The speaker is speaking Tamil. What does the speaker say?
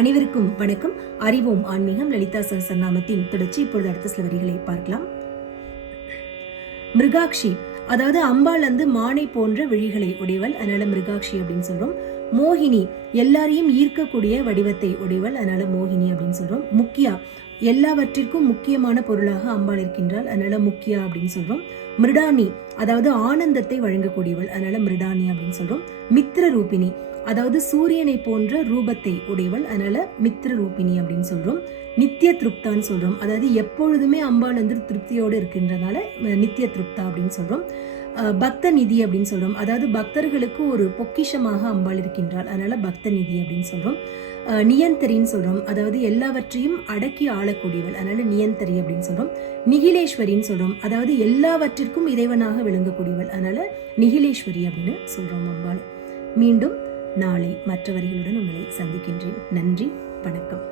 அனைவருக்கும் வணக்கம். அறிவோம் ஆன்மீகம் லலிதா சஹஸ்ரநாமத்தின் தொடர்ச்சி. இப்பொழுது அடுத்த சில வரிகளை பார்க்கலாம். மிருகாட்சி, அதாவது அம்பாள் மானை போன்ற விழிகளை உடையவள், அதனால மிருகாட்சி அப்படின்னு சொல்றோம். மோகினி, எல்லாரையும் ஈர்க்கக்கூடிய வடிவத்தை உடையவள், அதனால மோகினி அப்படின்னு சொல்றோம். முக்கியா, எல்லாவற்றிற்கும் முக்கியமான பொருளாக அம்பாள் இருக்கின்றாள், அதனால முக்கியா அப்படின்னு சொல்றோம். மிருடானி, அதாவது ஆனந்தத்தை வழங்கக்கூடியவள், அதனால மிருடானி அப்படின்னு சொல்றோம். மித்ர ரூபினி, அதாவது சூரியனை போன்ற ரூபத்தை உடையவள், அதனால மித்ர ரூபினி அப்படின்னு சொல்றோம். நித்திய திருப்தான்னு சொல்றோம், அதாவது எப்பொழுதுமே அம்பாள் திருப்தியோடு இருக்கின்றனால நித்திய திருப்தா அப்படின்னு சொல்றோம். பக்த நிதி அப்படின்னு சொல்றோம், அதாவது பக்தர்களுக்கு ஒரு பொக்கிஷமாக அம்பாள் இருக்கின்றாள், அதனால பக்த நிதி அப்படின்னு சொல்றோம். நியந்தரின்னு சொல்றோம், அதாவது எல்லாவற்றையும் அடக்கி ஆளக்கூடியவள், அதனால நியந்தரி அப்படின்னு சொல்றோம். நிகிலேஸ்வரின்னு சொல்றோம், அதாவது எல்லாவற்றிற்கும் இறைவனாக விளங்கக்கூடியவள், அதனால நிகிலேஸ்வரி அப்படின்னு சொல்றோம் அம்பாள். மீண்டும் நாளை மற்றவர்களுடன் உங்களை சந்திக்கின்றேன். நன்றி, வணக்கம்.